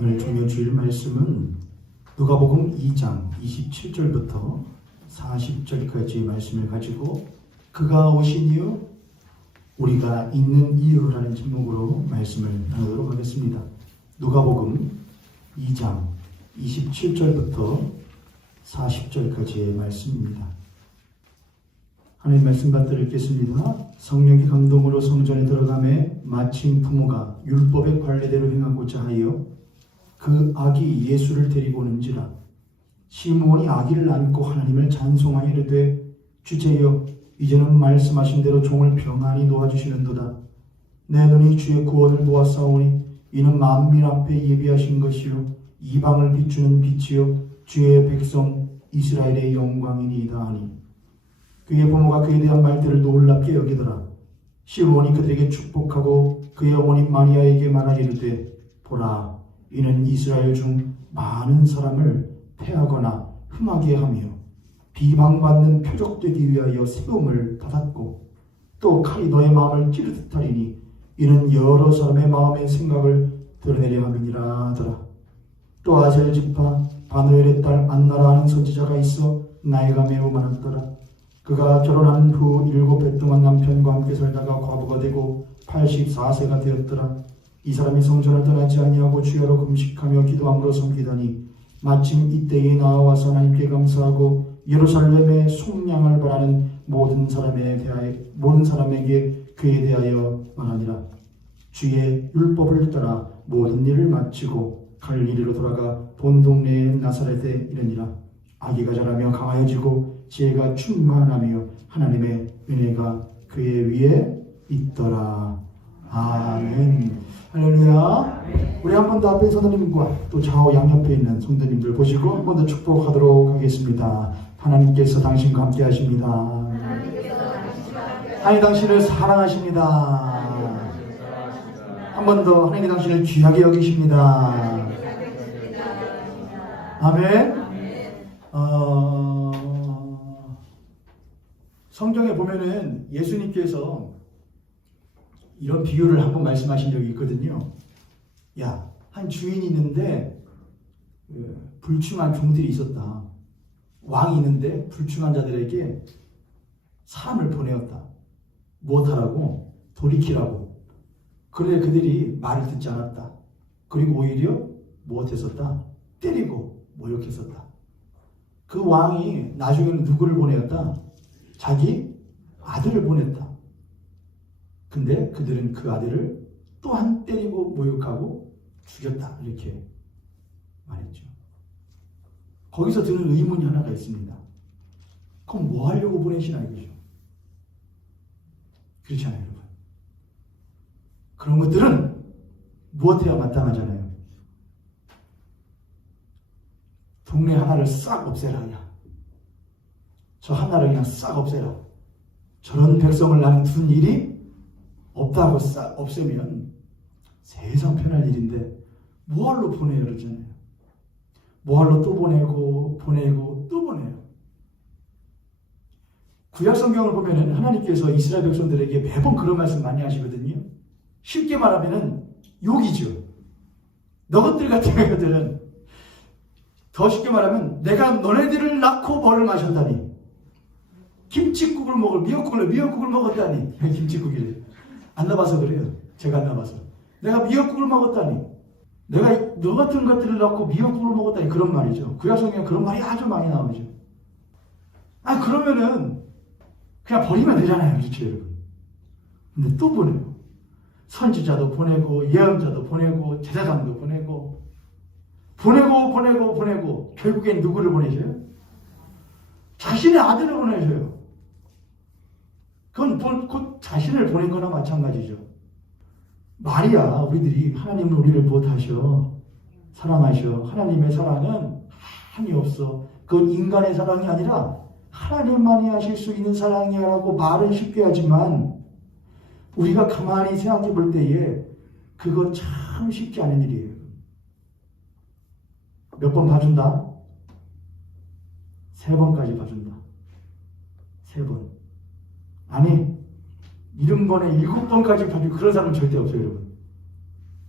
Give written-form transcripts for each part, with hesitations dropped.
오늘 종료 주일 말씀은 누가복음 2장 27절부터 40절까지의 말씀을 가지고 그가 오신 이유, 우리가 있는 이유라는 제목으로 말씀을 나누도록 하겠습니다. 누가복음 2장 27절부터 40절까지의 말씀입니다. 하나님 말씀 받들어 읽겠습니다. 성령의 감동으로 성전에 들어가매 마침 부모가 율법의 관례대로 행하고자 하여 그 아기 예수를 데리고 오는지라. 시므온이 아기를 안고 하나님을 찬송하여 이르되 주제여 이제는 말씀하신 대로 종을 평안히 놓아주시는도다. 내 눈이 주의 구원을 보았사오니 이는 만민 앞에 예비하신 것이요 이방을 비추는 빛이요 주의 백성 이스라엘의 영광이니이다 하니 그의 부모가 그에 대한 말들을 놀랍게 여기더라. 시므온이 그들에게 축복하고 그의 어머니 마리아에게 말하기를 보라 이는 이스라엘 중 많은 사람을 패하거나 흠하게 하며 비방받는 표적되기 위하여 세움을 받았고 또 칼이 너의 마음을 찌르듯 하리니 이는 여러 사람의 마음의 생각을 드러내려 함이니라 하더라. 또 아셀 지파 바누엘의 딸 안나라 하는 선지자가 있어 나이가 매우 많았더라. 그가 결혼한 후 7해 동안 남편과 함께 살다가 과부가 되고 84세가 되었더라. 이 사람이 성전을 떠나지 아니하고 주여로 금식하며 기도함으로 섬기더니 마침 이때에 나와서 하나님께 감사하고 예루살렘의 속량을 바라는 모든 사람에게 그에 대하여 말하니라. 주의 율법을 따라 모든 일을 마치고 갈릴리로 돌아가 본 동네의 나사렛에 이르니라. 아기가 자라며 강하여지고 지혜가 충만하며 하나님의 은혜가 그의 위에 있더라. 아멘. 할렐루야. 우리 한 번 더 앞에 성도님과 또 좌우 양옆에 있는 성도님들 보시고 한 번 더 축복하도록 하겠습니다. 하나님께서 당신과 함께 하십니다. 하나님 당신을 사랑하십니다. 한 번 더 하나님 당신을 귀하게 여기십니다. 아멘. 성경에 보면은 예수님께서 이런 비유를 한번 말씀하신 적이 있거든요. 야, 한 주인이 있는데 불충한 종들이 있었다. 왕이 있는데 불충한 자들에게 사람을 보내었다. 무엇하라고? 돌이키라고. 그런데 그들이 말을 듣지 않았다. 그리고 오히려 무엇했었다? 때리고 모욕했었다. 그 왕이 나중에는 누구를 보내었다? 자기 아들을 보냈다. 근데 그들은 그 아들을 또한 때리고 모욕하고 죽였다. 이렇게 말했죠. 거기서 드는 의문이 하나가 있습니다. 그럼 뭐 하려고 보내시나 이거죠. 그렇지 않아요, 여러분? 그런 것들은 무엇해야 마땅하잖아요. 동네 하나를 싹 없애라. 저 하나를 그냥 싹 없애라. 저런 백성을 나는 둔 일이 없다고 싹 없애면 세상 편할 일인데 뭐할로 보내요 그러잖아요. 뭐할로 또 보내고 또 보내요. 구약 성경을 보면은 하나님께서 이스라엘 백성들에게 매번 그런 말씀 많이 하시거든요. 쉽게 말하면은 욕이죠. 너것들 같은 것들은 더 쉽게 말하면 내가 너네들을 낳고 벌을 마셨다니 김치국을 미역국을 먹었다니 김치국이래. 안 나봐서 그래요. 제가 안 나봐서. 내가 미역국을 먹었다니. 내가 너 같은 것들을 낳고 미역국을 먹었다니. 그런 말이죠. 구약성경에 그런 말이 아주 많이 나오죠. 그러면은 그냥 버리면 되잖아요. 그렇죠, 여러분. 근데 또 보내요. 선지자도 보내고 예언자도 보내고 제사장도 보내고 결국엔 누구를 보내줘요? 자신의 아들을 보내줘요. 그건 곧 자신을 보낸 거나 마찬가지죠. 말이야, 우리들이 하나님은 우리를 무엇하셔? 사랑하셔. 하나님의 사랑은 한이 없어. 그건 인간의 사랑이 아니라 하나님만이 하실 수 있는 사랑이라고 말은 쉽게 하지만 우리가 가만히 생각해 볼 때에 그거 참 쉽지 않은 일이에요. 몇 번 봐준다? 3번까지 봐준다. 3번. 아니, 70번에 7번까지 봐준 그런 사람은 절대 없어요, 여러분.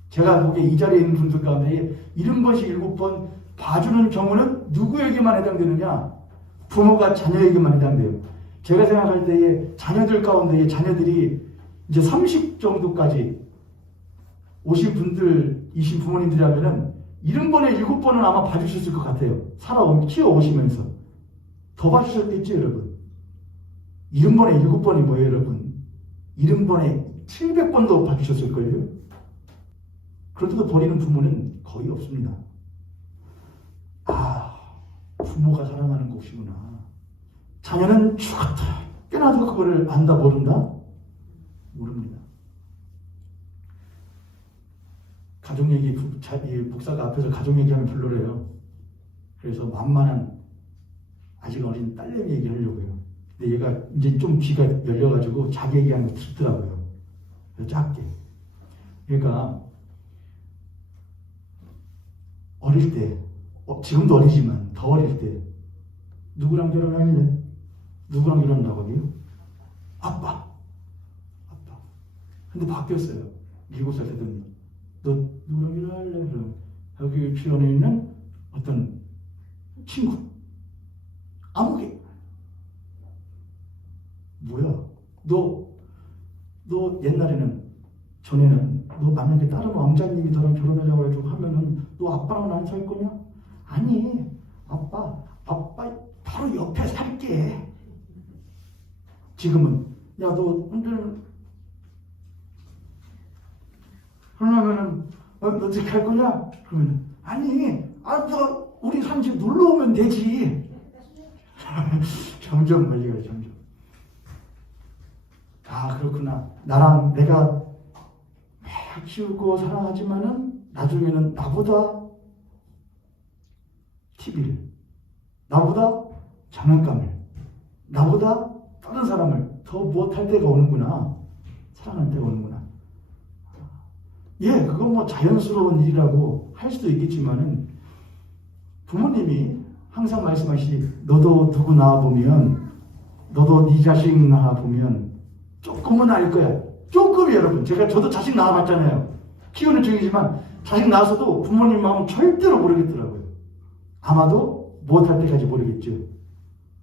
제가 보기에 이 자리에 있는 분들 가운데 70번씩 7번 봐주는 경우는 누구에게만 해당되느냐? 부모가 자녀에게만 해당돼요. 제가 생각할 때에 자녀들 가운데 자녀들이 이제 30 정도까지 오신 분들이신 부모님들이라면은 70번에 7번은 아마 봐주셨을 것 같아요. 키워오시면서. 더 봐주셨겠죠, 여러분? 70번에 7번이 뭐예요, 여러분? 70번에 700번도 봐주셨을걸요? 그런데도 버리는 부모는 거의 없습니다. 부모가 사랑하는 것이구나. 자녀는 죽었다 깨나도 그거를 안다 모른다? 모릅니다. 가족 얘기, 목사가 앞에서 가족 얘기하면 별로래요. 그래서 만만한 아직 어린 딸내미 얘기하려고요. 근데 얘가 이제 좀 귀가 열려가지고 자기 얘기하는 거 듣더라고요. 짧게. 그러니까 어릴 때, 지금도 어리지만 더 어릴 때 누구랑 결혼할래? 누구랑 결혼한다고 하게요? 아빠. 근데 바뀌었어요. 7살 되더니 너 누구랑 결혼할래? 그럼 여기 유치원에 있는 어떤 친구 아무개. 뭐야? 너 옛날에는 전에는 너 만약에 다른 왕자님이 너랑 결혼하자고 해가지고 하면은 너 아빠랑 안 살 거냐? 아니, 아빠 바로 옆에 살게. 지금은 야, 너 오늘 그러면은 너 어떻게 할 거냐? 그러면 아니, 너 우리 산 집 놀러 오면 되지. 점점 멀리 가요, 점점. 그렇구나. 나랑 내가 막 키우고 사랑하지만은 나중에는 나보다 TV를, 나보다 장난감을, 나보다 다른 사람을 더 못할 때가 오는구나. 사랑할 때가 오는구나. 그건 뭐 자연스러운 일이라고 할 수도 있겠지만은 부모님이 항상 말씀하시지, 너도 누구 낳아보면, 너도 네 자식 낳아보면 조금은 알 거야. 조금이 여러분. 저도 자식 낳아봤잖아요. 키우는 중이지만 자식 낳아서도 부모님 마음 절대로 모르겠더라고요. 아마도 못할 때까지 모르겠죠.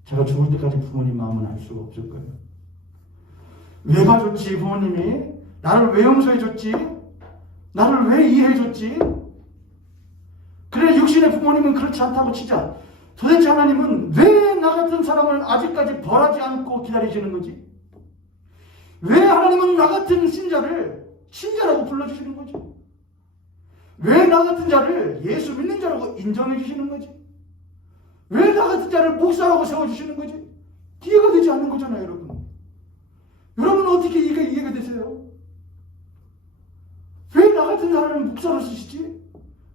제가 죽을 때까지 부모님 마음은 알 수가 없을 거예요. 왜 봐줬지 부모님이? 나를 왜 용서해줬지? 나를 왜 이해해줬지? 그래, 육신의 부모님은 그렇지 않다고 치자. 도대체 하나님은 왜 나 같은 사람을 아직까지 벌하지 않고 기다리시는 거지? 왜 하나님은 나 같은 신자를 신자라고 불러주시는 거지? 왜 나 같은 자를 예수 믿는 자라고 인정해 주시는 거지? 왜 나 같은 자를 목사라고 세워주시는 거지? 이해가 되지 않는 거잖아요, 여러분. 여러분 어떻게 이해가 되세요? 왜 나 같은 자를 목사로 쓰시지?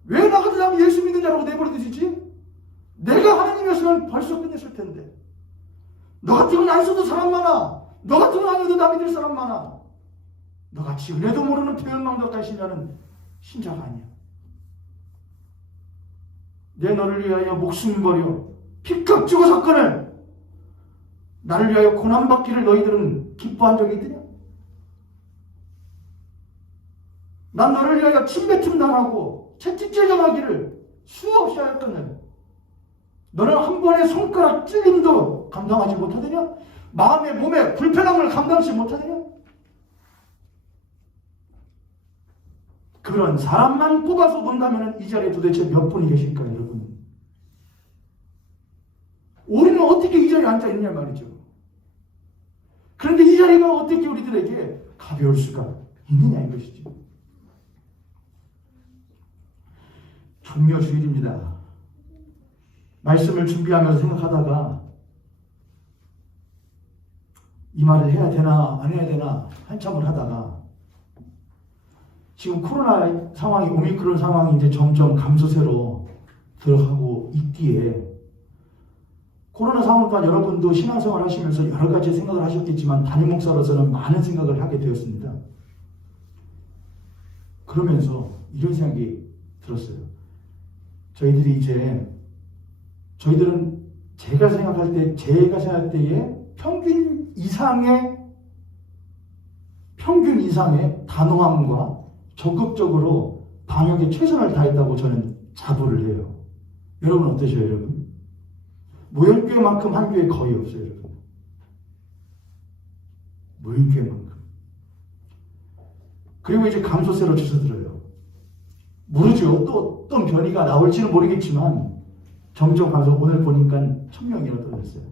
왜 나 같은 사람을 예수 믿는 자라고 내버려 두시지? 내가 하나님이었으면 벌써 끝냈을 텐데. 너 같은 건 안 써도 사람 많아. 너 같은 건 아니어도 나 믿을 사람 많아. 너같이 은혜도 모르는 표현망덕한 신자는 신자가 아니야. 내 너를 위하여 목숨 버려 피값 주고 샀거늘 나를 위하여 고난받기를 너희들은 기뻐한 적이 있느냐? 난 너를 위하여 침뱉음 당하고 채찍질 당하기를 수없이 하였거늘 너는 한 번의 손가락 찔림도 감당하지 못하느냐? 마음의 몸에 불편함을 감당하지 못하느냐? 그런 사람만 뽑아서 본다면 이 자리에 도대체 몇 분이 계실까요, 여러분? 우리는 어떻게 이 자리에 앉아있냐 말이죠. 그런데 이 자리가 어떻게 우리들에게 가벼울 수가 있느냐 이것이죠. 종료주일입니다. 말씀을 준비하면서 생각하다가 이 말을 해야 되나 안 해야 되나 한참을 하다가 지금 코로나 상황이 오미크론 상황이 이제 점점 감소세로 들어가고 있기에 코로나 상황 동안 여러분도 신앙생활 하시면서 여러 가지 생각을 하셨겠지만 담임 목사로서는 많은 생각을 하게 되었습니다. 그러면서 이런 생각이 들었어요. 저희들은 제가 생각할 때에 평균 이상의 단호함과 적극적으로 방역에 최선을 다했다고 저는 자부를 해요. 여러분 어떠세요, 여러분? 모형교회만큼 한 교회 거의 없어요, 여러분. 모형교회만큼. 그리고 이제 감소세로 주서들어요. 모르죠. 또 변이가 나올지는 모르겠지만 점점 감소. 오늘 보니까 1000명이나 떨어졌어요.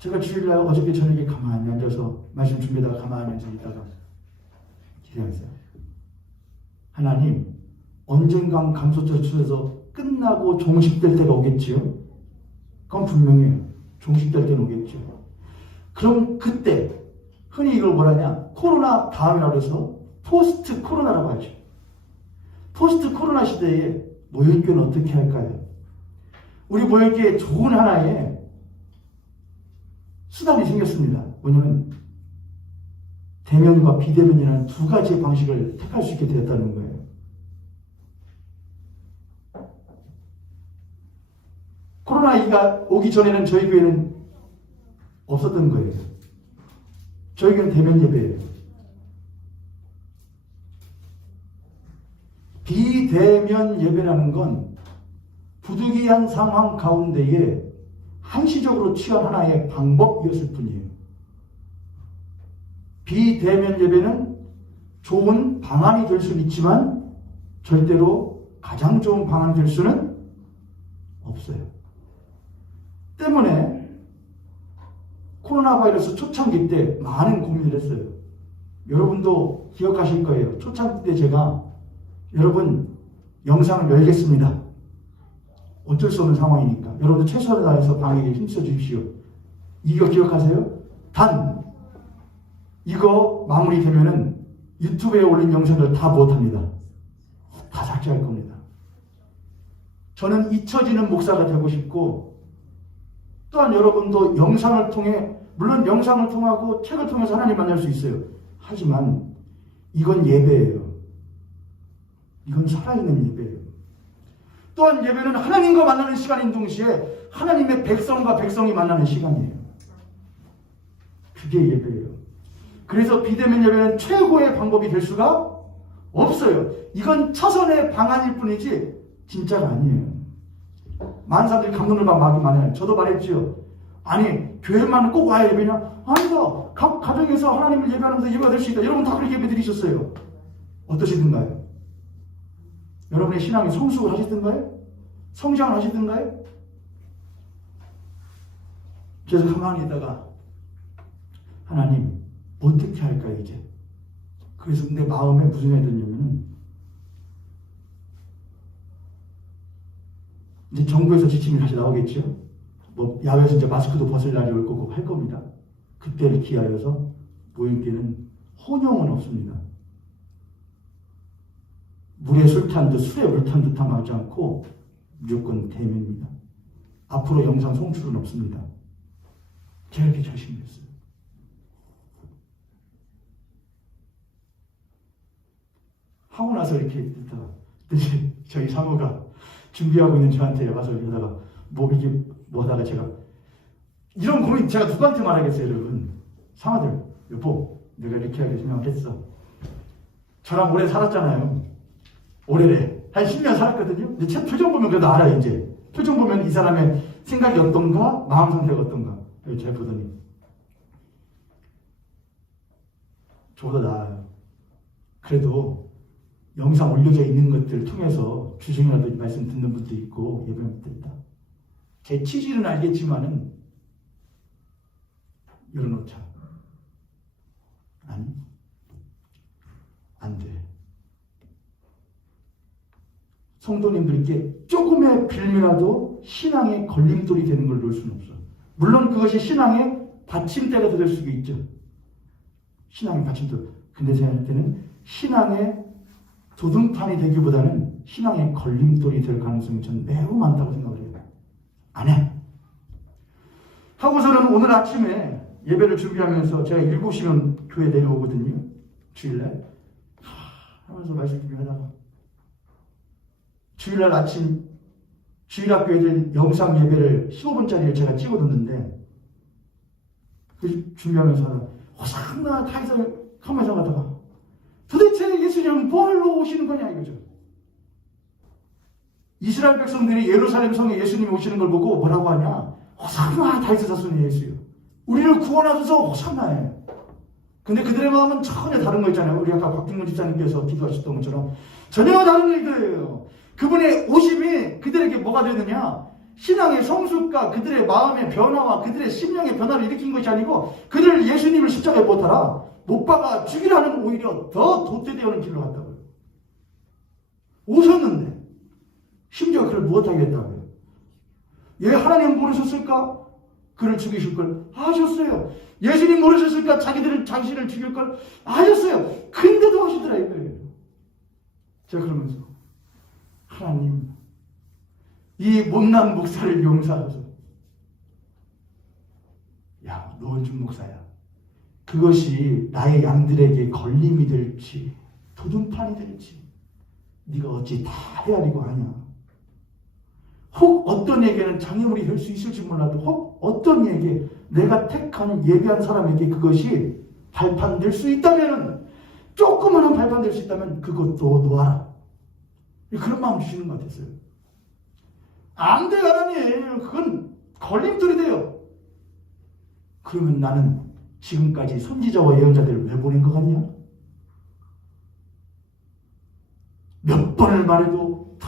제가 주일날 어저께 저녁에 가만히 앉아서 말씀 준비하다가 가만히 앉아있다가 기도했어요. 하나님, 언젠간 감소세 주셔서 끝나고 종식될 때가 오겠지요? 그건 분명해요. 종식될 때는 오겠죠. 그럼 그때 흔히 이걸 뭐라냐? 코로나 다음이라고 해서 포스트 코로나라고 하죠. 포스트 코로나 시대에 모형교회는 어떻게 할까요? 우리 모형교회에 좋은 하나의 수단이 생겼습니다. 뭐냐면 대면과 비대면이라는 두 가지의 방식을 택할 수 있게 되었다는 거예요. 코로나2가 오기 전에는 저희 교회는 없었던 거예요. 저희 교회는 대면 예배예요. 비대면 예배라는 건 부득이한 상황 가운데에 한시적으로 취한 하나의 방법이었을 뿐이에요. 비대면 예배는 좋은 방안이 될 수는 있지만 절대로 가장 좋은 방안이 될 수는 없어요. 때문에 코로나 바이러스 초창기 때 많은 고민을 했어요. 여러분도 기억하실 거예요. 초창기 때 제가 여러분 영상을 열겠습니다. 어쩔 수 없는 상황이니까 여러분도 최선을 다해서 방역에 힘써 주십시오. 이거 기억하세요? 단 이거 마무리되면은 유튜브에 올린 영상을 다 못합니다. 다 삭제할 겁니다. 저는 잊혀지는 목사가 되고 싶고 또한 여러분도 영상을 통해 물론 영상을 통하고 책을 통해서 하나님 만날 수 있어요. 하지만 이건 예배예요. 이건 살아있는 예배예요. 또한 예배는 하나님과 만나는 시간인 동시에 하나님의 백성과 백성이 만나는 시간이에요. 그게 예배예요. 그래서 비대면 예배는 최고의 방법이 될 수가 없어요. 이건 차선의 방안일 뿐이지 진짜가 아니에요. 많은 사람들이 감동을 받기 많아요. 저도 말했죠. 아니 교회만 꼭 와야 예배냐? 아니다. 각 가정에서 하나님을 예배하면서 예배가 될 수 있다. 여러분 다 그렇게 예배 드리셨어요. 어떠시던가요? 여러분의 신앙이 성숙을 하시던가요? 성장을 하시던가요? 그래서 가만히 있다가 하나님 어떻게 할까 이제? 그래서 내 마음에 무슨 생각이 들냐면 이제 정부에서 지침이 다시 나오겠죠. 뭐 야외에서 이제 마스크도 벗을 날이 올 거고 할 겁니다. 그때를 기하여서 모임교회는 혼용은 없습니다. 물에 술 탄 듯 술에 물 탄 듯 하지 않고 무조건 대면입니다. 앞으로 영상 송출은 없습니다. 제가 이렇게 결심했어요. 하고 나서 이렇게 있다가 저희 사모가 준비하고 있는 저한테 와서 이러다가 뭐 이게 뭐다가 제가 이런 고민 제가 누구한테 말하겠어요, 여러분. 상아들 여보 내가 이렇게 하게 생각을 했어. 저랑 오래 살았잖아요. 오래래. 한 10년 살았거든요. 근데 제 표정 보면 그래도 알아요, 이제. 표정 보면 이 사람의 생각이 어떤가, 마음 상태가 어떤가. 잘 보더니. 저보다 나아요. 그래도 영상 올려져 있는 것들 통해서 주중이라도 말씀 듣는 분도 있고, 예배하는 분도 있다. 제 취지는 알겠지만은, 열어놓자. 아니, 안 돼. 성도님들께 조금의 빌미라도 신앙의 걸림돌이 되는 걸 놓을 수는 없어. 물론 그것이 신앙의 받침대가 될 수도 있죠. 신앙의 받침대. 근데 제가 할 때는 신앙의 도등판이 되기보다는 신앙의 걸림돌이 될 가능성이 전 매우 많다고 생각을 해요. 안 해. 하고서는 오늘 아침에 예배를 준비하면서 제가 7시면 교회 내려오거든요. 주일날. 하면서 말씀 준비하다가 주일날 아침 주일학교 애들 영상 예배를 15분짜리를 제가 찍어뒀는데 그 준비하면서 호상나 타이서 가만히 생각하다가 도대체 예수 오시려면 뭘로 오시는 거냐 이거죠. 이스라엘 백성들이 예루살렘 성에 예수님이 오시는 걸 보고 뭐라고 하냐? 호산나 다윗의 자손이 예수요. 우리를 구원하소서 호산나해. 근데 그들의 마음은 전혀 다른 거 있잖아요. 우리 아까 박중근 집사님께서 기도하셨던 것처럼 전혀 다른 이거예요. 그분의 오심이 그들에게 뭐가 되느냐? 신앙의 성숙과 그들의 마음의 변화와 그들의 심령의 변화를 일으킨 것이 아니고 그들을 예수님을 십자가에 못 달아 못 박아 죽이라는 오히려 더 도태되어오는 길로 갔다고요. 오셨는데 심지어 그를 무엇하겠다고요? 예, 하나님 모르셨을까? 그를 죽이실 걸 아셨어요. 예수님 모르셨을까? 자기들은 자신을 죽일 걸 아셨어요. 근데도 하시더라 이거예요. 제가 그러면서 하나님 이 못난 목사를 용서하소서. 야, 노원준 목사야. 그것이 나의 양들에게 걸림이 될지 도둑판이 될지 네가 어찌 다 헤아리고 하냐. 혹 어떤 에게는 장애물이 될 수 있을지 몰라도 혹 어떤 에게 내가 택한 예비한 사람에게 그것이 발판될 수 있다면 조그마한 발판될 수 있다면 그것도 놓아라. 그런 마음 주시는 것 같았어요. 안 돼요 하나님. 그건 걸림돌이 돼요. 그러면 나는 지금까지 선지자와 예언자들을 왜 보낸 것 같냐? 몇 번을 말해도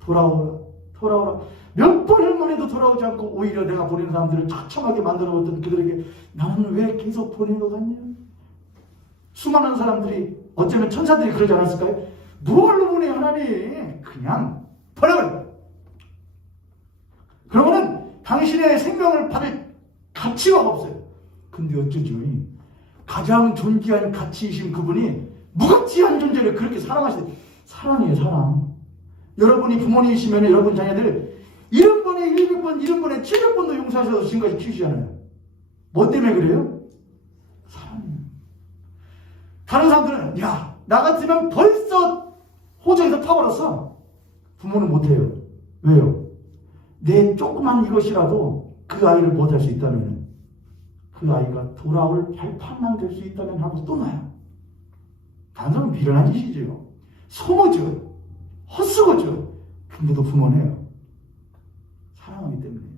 돌아오라. 몇 번을 말해도 돌아오지 않고 오히려 내가 보낸 사람들을 처참하게 만들어봤던 그들에게 나는 왜 계속 보낸 것 같냐? 수많은 사람들이 어쩌면 천사들이 그러지 않았을까요? 무엇로 보내 하나님? 그냥 버려버려. 그러면은 당신의 생명을 받을 가치가 없어요. 근데 어쩌죠? 가장 존귀한 가치이신 그분이 무가치한 존재를 그렇게 사랑하시대. 사랑이에요, 사랑. 여러분이 부모님이시면 여러분 자녀들 70번에 100번, 70번에 700번도 용서하셔서 지금까지 키우시잖아요. 뭐 때문에 그래요? 사랑이에요. 다른 사람들은 야, 나 같으면 벌써 호적에서 파버렸어. 부모는 못해요. 왜요? 내 조그만 이것이라도 그 아이를 못할 수 있다면 그 아이가 돌아올 발판만 될 수 있다면 하고 또 놔요. 다른 사람은 미련한 짓이죠. 소모죠. 헛수고죠. 근데도 부모네요. 사랑하기 때문에요.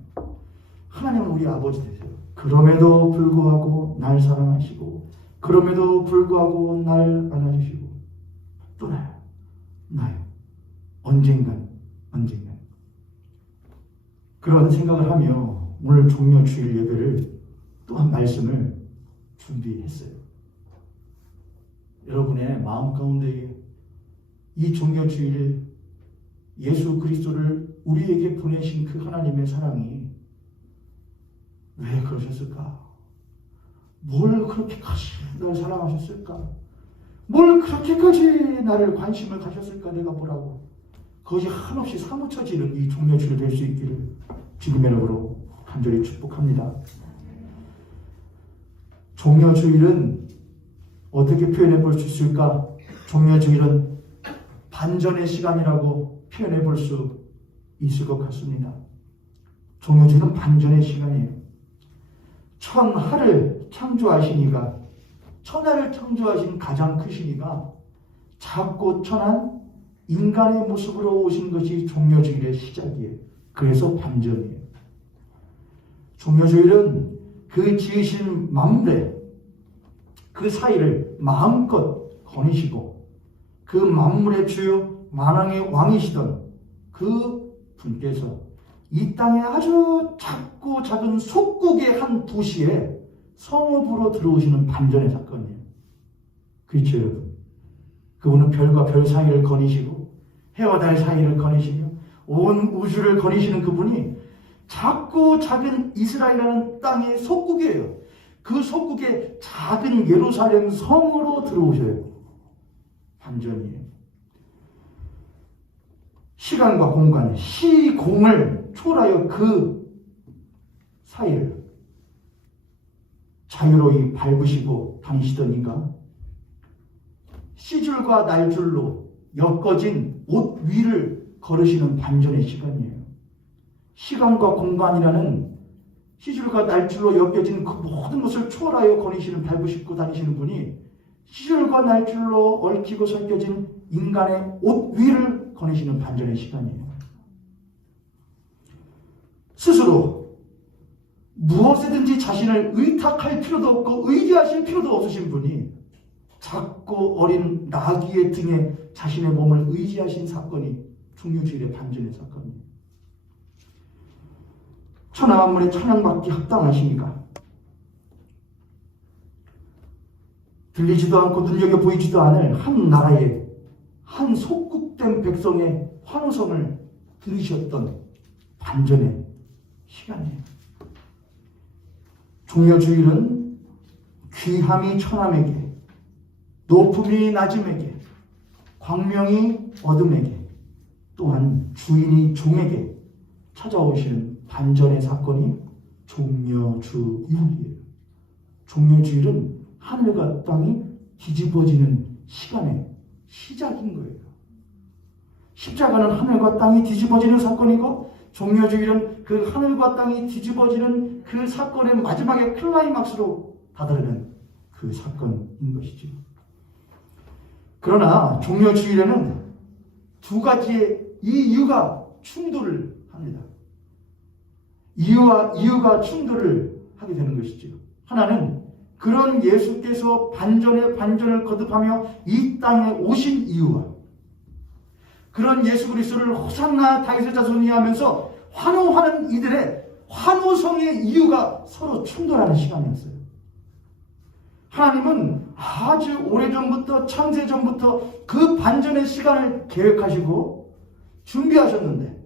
하나님은 우리 아버지 되세요. 그럼에도 불구하고 날 사랑하시고 그럼에도 불구하고 날 안아주시고 또 나요. 언젠간 그런 생각을 하며 오늘 종려주일 예배를 또 한 말씀을 준비했어요. 여러분의 마음 가운데 이 종려주일 예수 그리스도를 우리에게 보내신 그 하나님의 사랑이 왜 그러셨을까? 뭘 그렇게까지 날 사랑하셨을까? 뭘 그렇게까지 나를 관심을 가셨을까? 내가 뭐라고? 그것이 한없이 사무쳐지는 이 종려주일 될 수 있기를 주님의 이름으로 간절히 축복합니다. 종려주일은 어떻게 표현해 볼 수 있을까? 종려주일은 반전의 시간이라고 표현해 볼 수 있을 것 같습니다. 종려주일은 반전의 시간이에요. 천하를 창조하신 천하를 창조하신 가장 크신 이가 작고 천한 인간의 모습으로 오신 것이 종려주일의 시작이에요. 그래서 반전이에요. 종려주일은 그 지으신 만물의 그 사이를 마음껏 거니시고 그 만물의 주요 만왕의 왕이시던 그 분께서 이 땅에 아주 작고 작은 속국의 한 도시에 성읍으로 들어오시는 반전의 사건이에요. 그렇죠, 여러분? 그분은 별과 별 사이를 거니시고 해와 달 사이를 거니시며 온 우주를 거니시는 그분이 작고 작은 이스라엘이라는 땅의 속국이에요. 그 속국의 작은 예루살렘 성으로 들어오셔요. 반전이에요. 시간과 공간, 시공을 초월하여 그 사이를 자유로이 밟으시고 다니시던 이가 시줄과 날줄로 엮어진 옷 위를 걸으시는 반전의 시간이에요. 시간과 공간이라는 시줄과 날줄로 엮여진 그 모든 것을 초월하여 거니시는 밟으시고 다니시는 분이 시절과 날줄로 얽히고 섞여진 인간의 옷 위를 거니시는 반전의 시간이에요. 스스로 무엇에든지 자신을 의탁할 필요도 없고 의지하실 필요도 없으신 분이 작고 어린 나귀의 등에 자신의 몸을 의지하신 사건이 종료주일의 반전의 사건이에요. 천하만물에 찬양받기 합당하십니까? 들리지도 않고 눈여겨 보이지도 않을 한 나라의 한 속국된 백성의 환호성을 들으셨던 반전의 시간이에요. 종려주일은 귀함이 천함에게, 높음이 낮음에게, 광명이 어둠에게, 또한 주인이 종에게 찾아오시는 반전의 사건이 종려주일이에요. 종려주일은 하늘과 땅이 뒤집어지는 시간의 시작인 거예요. 십자가는 하늘과 땅이 뒤집어지는 사건이고 종려주일은 그 하늘과 땅이 뒤집어지는 그 사건의 마지막에 클라이막스로 다다르는 그 사건인 것이죠. 그러나 종려주일에는 두 가지의 이 이유가 충돌을 합니다. 이유가 충돌을 하게 되는 것이죠. 하나는 그런 예수께서 반전의 반전을 거듭하며 이 땅에 오신 이유와 그런 예수 그리스도를 호산나 다윗의 자손이 하면서 환호하는 이들의 환호성의 이유가 서로 충돌하는 시간이었어요. 하나님은 아주 오래전부터 창세전부터 그 반전의 시간을 계획하시고 준비하셨는데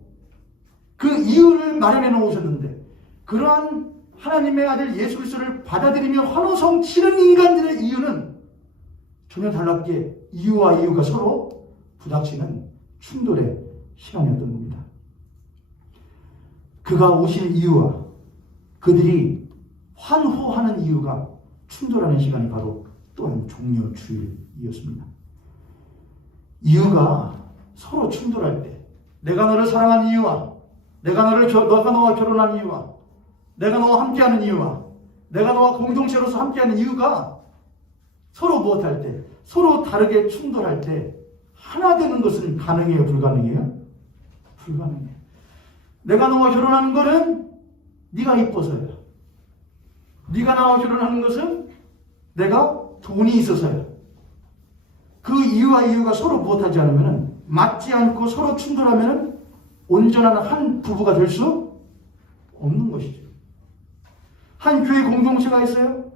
그 이유를 마련해 놓으셨는데 그러한 하나님의 아들 예수 그리스도를 받아들이며 환호성 치는 인간들의 이유는 전혀 달랐게 이유가 서로 부닥치는 충돌의 시간이었던 겁니다. 그가 오실 이유와 그들이 환호하는 이유가 충돌하는 시간이 바로 또한 종려주일이었습니다. 이유가 서로 충돌할 때 내가 너를 사랑하는 이유와 너가 너와 결혼한 이유와 내가 너와 함께하는 이유와 내가 너와 공동체로서 함께하는 이유가 서로 무엇할 때 서로 다르게 충돌할 때 하나 되는 것은 가능해요? 불가능해요? 불가능해요. 내가 너와 결혼하는 것은 네가 이뻐서요. 네가 나와 결혼하는 것은 내가 돈이 있어서요. 그 이유가 서로 무엇하지 않으면 맞지 않고 서로 충돌하면 온전한 한 부부가 될 수 없는 것이죠. 한 교회 공동체가 있어요.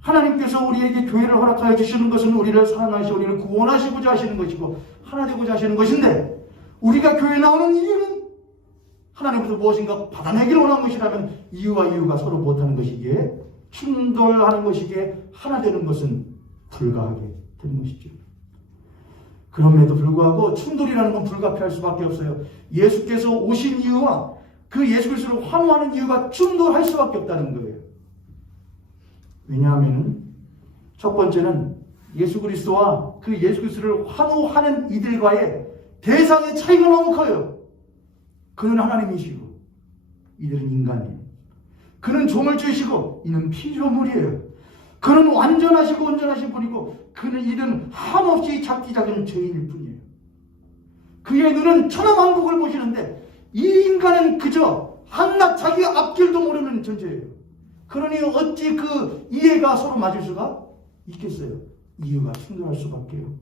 하나님께서 우리에게 교회를 허락하여 주시는 것은 우리를 사랑하시고 우리를 구원하시고자 하시는 것이고 하나 되고자 하시는 것인데 우리가 교회에 나오는 이유는 하나님께서 무엇인가 받아내기를 원하는 것이라면 이유가 서로 못하는 것이기에 충돌하는 것이기에 하나 되는 것은 불가하게 되는 것이죠. 그럼에도 불구하고 충돌이라는 건 불가피할 수밖에 없어요. 예수께서 오신 이유와 그 예수 그리스도를 환호하는 이유가 충돌할 수밖에 없다는 거예요. 왜냐하면 첫 번째는 예수 그리스도와 그 예수 그리스도를 환호하는 이들과의 대상의 차이가 너무 커요. 그는 하나님이시고 이들은 인간이에요. 그는 종을 주시고 이는 피조물이에요. 그는 완전하시고 온전하신 분이고 이들은 한없이 작디 작은 죄인일 뿐이에요. 그의 눈은 천하만국을 보시는데 이 인간은 그저 한낱 자기 앞길도 모르는 존재예요. 그러니 어찌 그 이해가 서로 맞을 수가 있겠어요? 이유가 충돌할 수밖에요.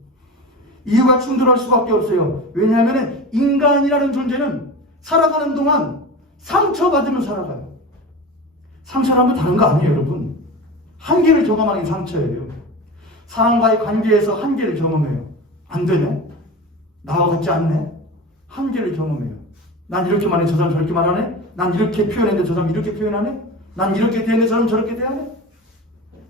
이유가 충돌할 수밖에 없어요. 왜냐하면 인간이라는 존재는 살아가는 동안 상처받으면 살아가요. 상처라면 다른 거 아니에요, 여러분. 한계를 경험하는 게 상처예요. 사람과의 관계에서 한계를 경험해요. 안 되네? 나와 같지 않네? 한계를 경험해요. 난 이렇게 말해, 저 사람 저렇게 말하네? 난 이렇게 표현했는데 저 사람 이렇게 표현하네? 난 이렇게 대하는데 저 사람 저렇게 대하네?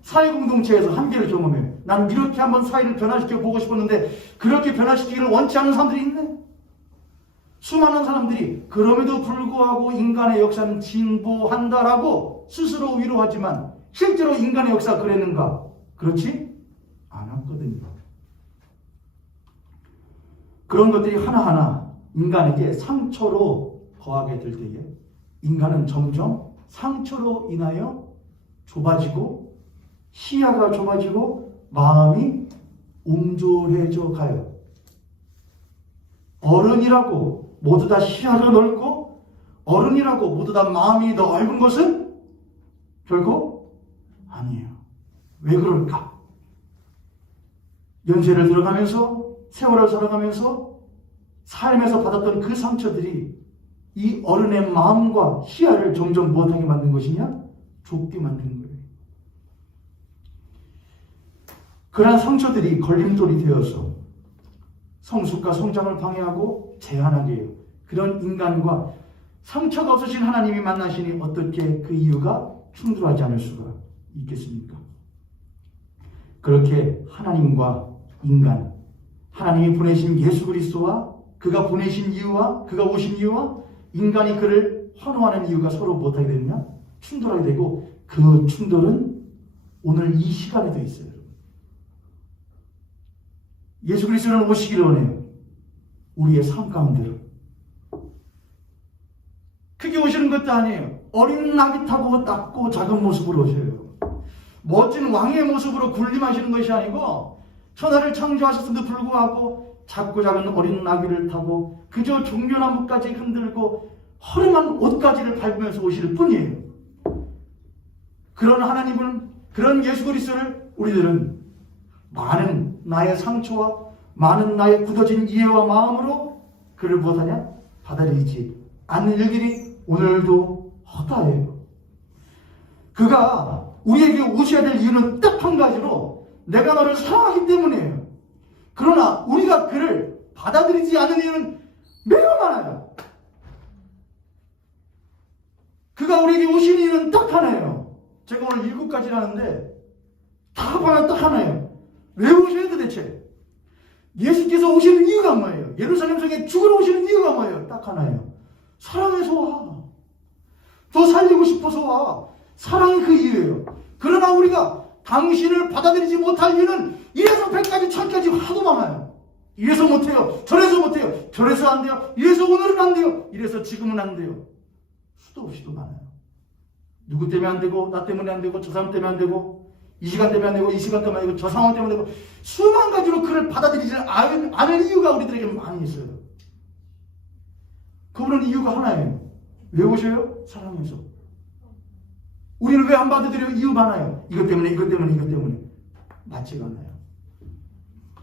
사회공동체에서 한계를 경험해요. 난 이렇게 한번 사회를 변화시켜 보고 싶었는데 그렇게 변화시키기를 원치 않는 사람들이 있네? 수많은 사람들이 그럼에도 불구하고 인간의 역사는 진보한다라고 스스로 위로하지만 실제로 인간의 역사가 그랬는가? 그렇지 않았거든요. 그런 것들이 하나하나 인간에게 상처로 거하게 될 때에 인간은 점점 상처로 인하여 좁아지고 시야가 좁아지고 마음이 옹졸해져 가요. 어른이라고 모두 다 시야가 넓고 어른이라고 모두 다 마음이 넓은 것은 결코 아니에요. 왜 그럴까? 연세를 들어가면서 세월을 살아가면서 삶에서 받았던 그 상처들이 이 어른의 마음과 시야를 점점 무엇하게 만든 것이냐? 좁게 만드는 거예요. 그러한 상처들이 걸림돌이 되어서 성숙과 성장을 방해하고 제한하게 해요. 그런 인간과 상처가 없으신 하나님이 만나시니 어떻게 그 이유가 충돌하지 않을 수가 있겠습니까? 그렇게 하나님과 인간, 하나님이 보내신 예수 그리스도와 그가 보내신 이유와 그가 오신 이유와 인간이 그를 환호하는 이유가 서로 못하게 되느냐? 충돌하게 되고 그 충돌은 오늘 이 시간에도 있어요. 예수 그리스도는 오시기를 원해요. 우리의 삶 가운데로. 크게 오시는 것도 아니에요. 어린 나귀 타고 낮고 작은 모습으로 오셔요. 멋진 왕의 모습으로 군림하시는 것이 아니고 천하를 창조하셨음에도 불구하고 작고 작은 어린 나귀를 타고 그저 종려나무까지 흔들고 허름한 옷가지를 밟으면서 오실 뿐이에요. 그런 하나님은, 그런 예수 그리스도를 우리들은 많은 나의 상처와 많은 나의 굳어진 이해와 마음으로 그를 무엇하냐? 받아들이지 않는 일들이 오늘도 허다해요. 그가 우리에게 오셔야 될 이유는 딱 한 가지로 내가 너를 사랑하기 때문이에요. 그러나 우리가 그를 받아들이지 않는 이유는 매우 많아요. 그가 우리에게 오신 이유는 딱 하나예요. 제가 오늘 7가지를 하는데 다 합하면 딱 하나예요. 왜 오셔야 도대체? 예수께서 오시는 이유가 뭐예요? 예루살렘 성에 죽으러 오시는 이유가 뭐예요? 딱 하나예요. 사랑해서 와. 더 살리고 싶어서 와. 사랑이 그 이유예요. 그러나 우리가 당신을 받아들이지 못할 이유는 이래서 100가지 1000가지 하도 많아요. 이래서 못해요. 저래서 못해요. 저래서 안 돼요. 이래서 오늘은 안 돼요. 이래서 지금은 안 돼요. 수도 없이도 많아요. 누구 때문에 안 되고, 나 때문에 안 되고, 저 사람 때문에 안 되고, 이 시간 때문에 안 되고, 이 시간 때문에 안 되고, 저 상황 때문에 안 되고, 수만 가지로 그를 받아들이지 않을 이유가 우리들에게 많이 있어요. 그분은 이유가 하나예요. 왜 오셔요? 사랑해서. 우리는 왜 안 받아들여요? 이유 많아요. 이것 때문에, 이것 때문에, 이것 때문에. 맞지가 않아요.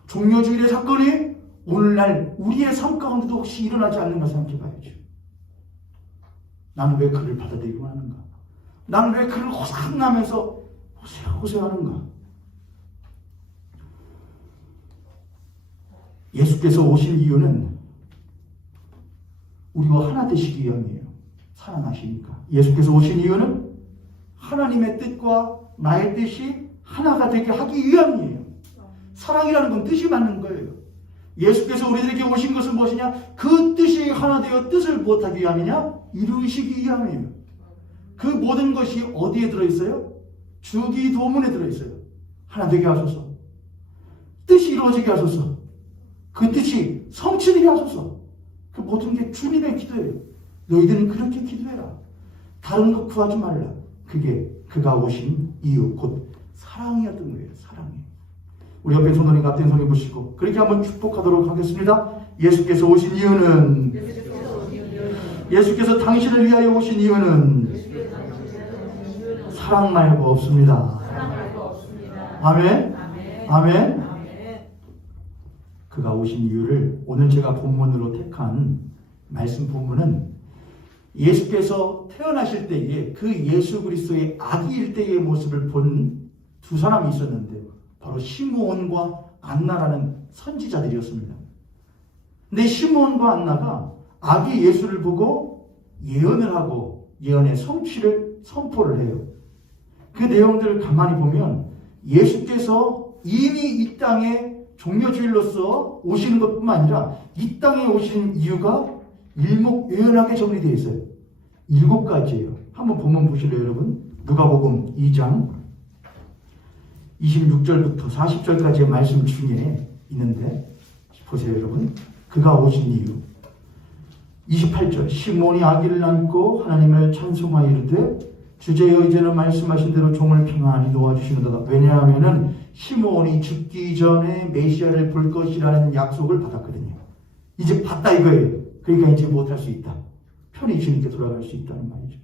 종려주일의 사건이 오늘날 우리의 삶 가운데도 혹시 일어나지 않는가 생각해 봐야죠. 나는 왜 그를 받아들이고 하는가? 나는 왜 그를 호상하면서 호세하는가? 예수께서 오신 이유는 우리와 하나 되시기 위함이에요. 사랑하시니까. 예수께서 오신 이유는 하나님의 뜻과 나의 뜻이 하나가 되게 하기 위함이에요. 사랑이라는 건 뜻이 맞는 거예요. 예수께서 우리들에게 오신 것은 무엇이냐? 그 뜻이 하나 되어 뜻을 무엇하기 위함이냐? 이루시기 위함이에요. 그 모든 것이 어디에 들어있어요? 주기도문에 들어있어요. 하나 되게 하소서. 뜻이 이루어지게 하소서. 그 뜻이 성취되게 하소서. 그 모든 게 주님의 기도예요. 너희들은 그렇게 기도해라. 다른 것 구하지 말라. 그게 그가 오신 이유, 곧 사랑이었던 거예요. 사랑이. 우리 옆에 손들이 같은 손에 보시고 그렇게 한번 축복하도록 하겠습니다. 예수께서 오신 이유는, 예수께서 당신을 위하여 오신 이유는 사랑 말고 없습니다. 아멘. 아멘. 그가 오신 이유를 오늘 제가 본문으로 택한 말씀 본문은 예수께서 태어나실 때에 그 예수 그리스도의 아기일 때의 모습을 본 두 사람이 있었는데 바로 시므온과 안나라는 선지자들이었습니다. 근데 시므온과 안나가 아기 예수를 보고 예언을 하고 예언의 성취를 선포를 해요. 그 내용들을 가만히 보면 예수께서 이미 이 땅에 종려주일로서 오시는 것뿐만 아니라 이 땅에 오신 이유가 일목요연하게 정리되어 있어요. 7가지예요. 한번 본문 보실래요, 여러분? 누가복음 2장 26절부터 40절까지의 말씀 중에 있는데 보세요, 여러분. 그가 오신 이유. 28절 시몬이 아기를 안고 하나님을 찬송하여 이르되 주제여 이제는 말씀하신 대로 종을 평안히 도와주시는도다. 왜냐하면은 시므온이 죽기 전에 메시아를 볼 것이라는 약속을 받았거든요. 이제 봤다 이거예요. 그러니까 이제 못할 수 있다. 편히 주님께 돌아갈 수 있다는 말이죠.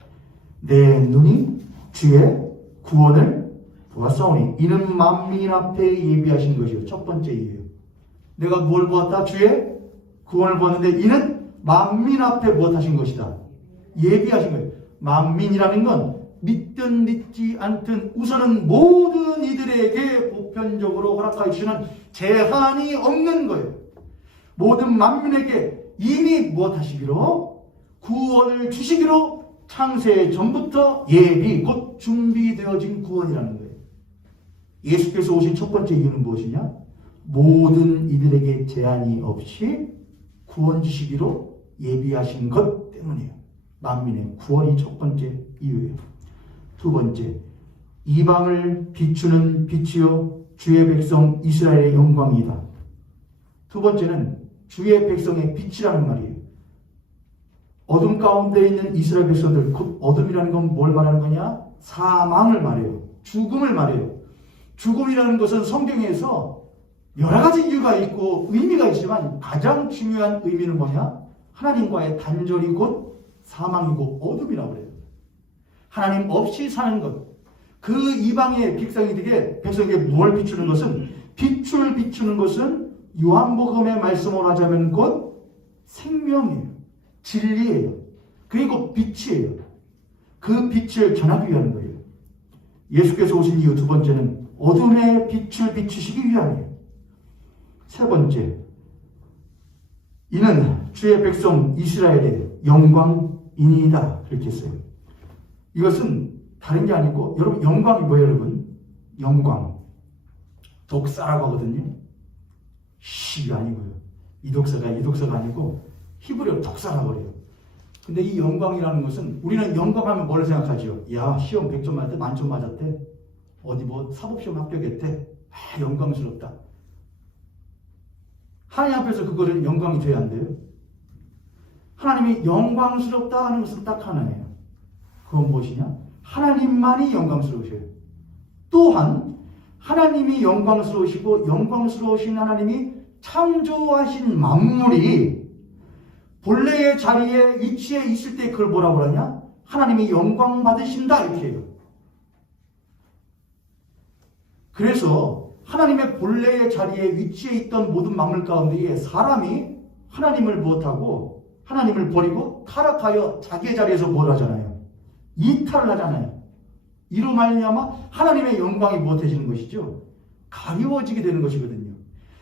내 눈이 주의 구원을 보았사오니 이는 만민 앞에 예비하신 것이요. 첫 번째 이유예요. 내가 뭘 보았다? 주의 구원을 보았는데 이는 만민 앞에 무엇하신 것이다? 예비하신 거예요. 만민이라는 건 믿든 믿지 않든 우선은 모든 이들에게 보편적으로 허락하여 주시는 제한이 없는 거예요. 모든 만민에게 이미 무엇하시기로? 구원을 주시기로 창세 전부터 예비, 곧 준비되어진 구원이라는 거예요. 예수께서 오신 첫 번째 이유는 무엇이냐? 모든 이들에게 제한이 없이 구원 주시기로 예비하신 것 때문이에요. 만민의 구원이 첫 번째 이유예요. 두 번째, 이방을 비추는 빛이요 주의 백성 이스라엘의 영광이다. 두 번째는 주의 백성의 빛이라는 말이에요. 어둠 가운데 있는 이스라엘 백성들, 곧 어둠이라는 건 뭘 말하는 거냐? 사망을 말해요. 죽음을 말해요. 죽음이라는 것은 성경에서 여러 가지 이유가 있고 의미가 있지만 가장 중요한 의미는 뭐냐? 하나님과의 단절이 곧 사망이고 어둠이라고 그래요. 하나님 없이 사는 것. 그 이방의 백성에게 뭘 비추는 것은, 빛을 비추는 것은 요한복음의 말씀으로 하자면 곧 생명이에요. 진리예요. 그리고 빛이에요. 그 빛을 전하기 위한 거예요. 예수께서 오신 이유 두 번째는 어둠의 빛을 비추시기 위함이에요. 세 번째, 이는 주의 백성 이스라엘의 영광이니이다. 그렇게 했어요. 이것은 다른 게 아니고, 여러분 영광이 뭐예요? 여러분 영광 독사라고 하거든요. 시가 아니고요. 이 독사가 아니고 히브리어로 독사라고 그래요. 근데 이 영광이라는 것은, 우리는 영광하면 뭘 생각하죠? 야, 시험 100점 맞았대, 만점 맞았대, 어디 뭐 사법시험 합격했대, 영광스럽다. 하나님 앞에서 그거는 영광이 돼야 안 돼요? 하나님이 영광스럽다 하는 것은 딱 하나예요. 그건 무엇이냐? 하나님만이 영광스러우셔요. 또한 하나님이 영광스러우시고 영광스러우신 하나님이 창조하신 만물이 본래의 자리에 위치해 있을 때 그걸 뭐라고 하냐? 하나님이 영광 받으신다 이렇게 해요. 그래서 하나님의 본래의 자리에 위치해 있던 모든 만물 가운데에 사람이 하나님을 무엇하고 하나님을 버리고 타락하여 자기의 자리에서 뭘 하잖아요? 이탈을 하잖아요. 이로 말미암아 하나님의 영광이 무엇해지는 것이죠? 가리워지게 되는 것이거든요.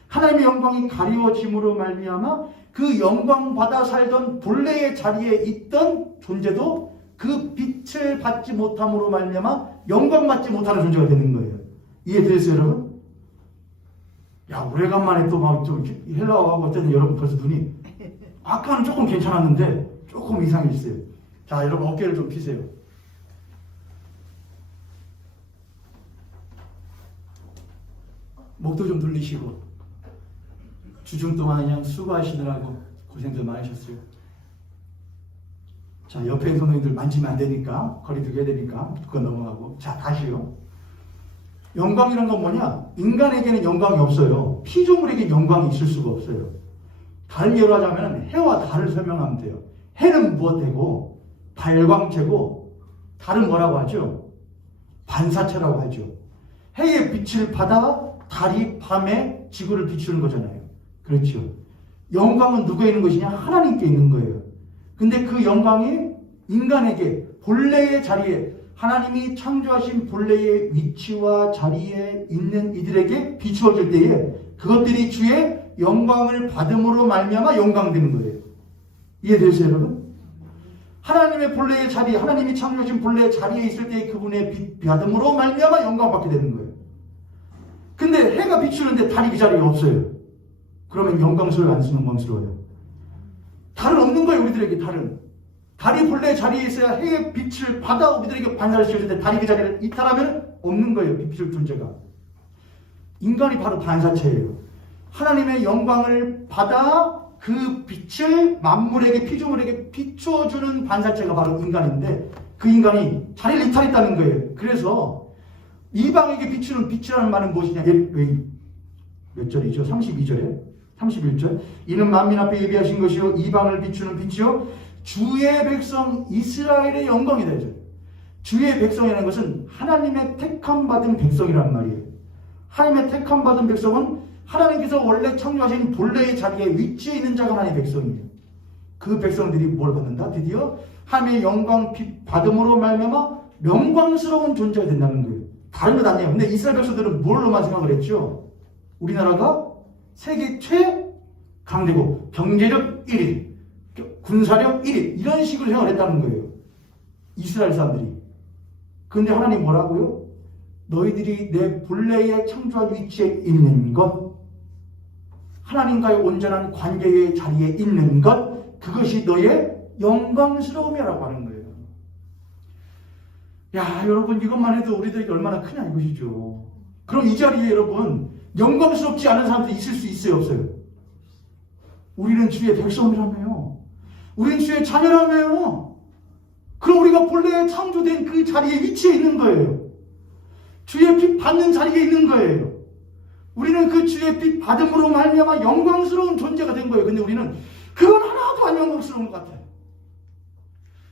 하나님의 영광이 가리워짐으로 말미암아 그 영광 받아 살던 본래의 자리에 있던 존재도 그 빛을 받지 못함으로 말미암아 영광 받지 못하는 존재가 되는 거예요. 이해되세요, 여러분? 야, 오래간만에 또 막 좀 헬라어하고 어쨌든 여러분 벌써 눈이, 아까는 조금 괜찮았는데 조금 이상해졌어요. 자, 여러분 어깨를 좀 피세요. 목도 좀 돌리시고. 주중 동안 그냥 수고하시느라고 고생들 많으셨어요. 자, 옆에 있는 선생님들 만지면 안 되니까, 거리 두게 되니까 그거 넘어가고. 자, 다시요. 영광이란 건 뭐냐? 인간에게는 영광이 없어요. 피조물에게는 영광이 있을 수가 없어요. 다른 예로 하자면 해와 달을 설명하면 돼요. 해는 무엇이고 발광체고, 달은 뭐라고 하죠? 반사체라고 하죠. 해의 빛을 받아 달이 밤에 지구를 비추는 거잖아요. 그렇죠. 영광은 누구에 있는 것이냐? 하나님께 있는 거예요. 근데 그 영광이 인간에게 본래의 자리에, 하나님이 창조하신 본래의 위치와 자리에 있는 이들에게 비추어질 때에 그것들이 주의 영광을 받음으로 말미암아 영광되는 거예요. 이해되세요, 여러분? 하나님의 본래의 자리, 하나님이 창조하신 본래의 자리에 있을 때 그분의 빛 받음으로 말미암아 영광받게 되는 거예요. 근데 해가 비추는데 달이 그 자리에 없어요. 그러면 영광스러워요, 안 영광스러워요? 달은 없는 거예요, 우리들에게. 달이 본래 자리에 있어야 해의 빛을 받아 우리들에게 반사를 시켜주는데 달이 그 자리를 이탈하면 없는 거예요, 빛을 존재가. 인간이 바로 반사체예요. 하나님의 영광을 받아 그 빛을 만물에게, 피조물에게 비춰주는 반사체가 바로 인간인데, 그 인간이 자리를 이탈했다는 거예요. 그래서 이방에게 비추는 빛이라는 말은 무엇이냐? 몇 절이죠? 32절에 31절. 이는 만민 앞에 예비하신 것이요 이방을 비추는 빛이요 주의 백성 이스라엘의 영광이다. 주의 백성이라는 것은 하나님의 택함 받은 백성이란 말이에요. 하나님의 택함 받은 백성은 하나님께서 원래 창조하신 본래의 자리에 위치해 있는 자가 하나님의 백성이에요. 그 백성들이 뭘 받는다? 드디어 하나님의 영광 받음으로 말미암아 영광스러운 존재가 된다는 거예요. 다른 것 아니에요. 근데 이스라엘 백성들은 뭘로만 생각을 했죠? 우리나라가 세계 최강대국, 경제력 1위, 군사력 1위 이런 식으로 생각을 했다는 거예요. 이스라엘 사람들이. 그런데 하나님 뭐라고요? 너희들이 내 본래의 창조한 위치에 있는 것, 하나님과의 온전한 관계의 자리에 있는 것, 그것이 너의 영광스러움이라고 하는 거예요. 야, 여러분 이것만 해도 우리들에게 얼마나 크냐 이것이죠. 그럼 이 자리에 여러분 영광스럽지 않은 사람들이 있을 수 있어요, 없어요? 우리는 주의 백성이라며요. 우리는 주의 자녀라며요. 그럼 우리가 본래 창조된 그 자리에 위치해 있는 거예요. 주의 빛 받는 자리에 있는 거예요. 우리는 그 주의 빛 받음으로 말미암아 영광스러운 존재가 된 거예요. 근데 우리는 그건 하나도 안 영광스러운 것 같아요.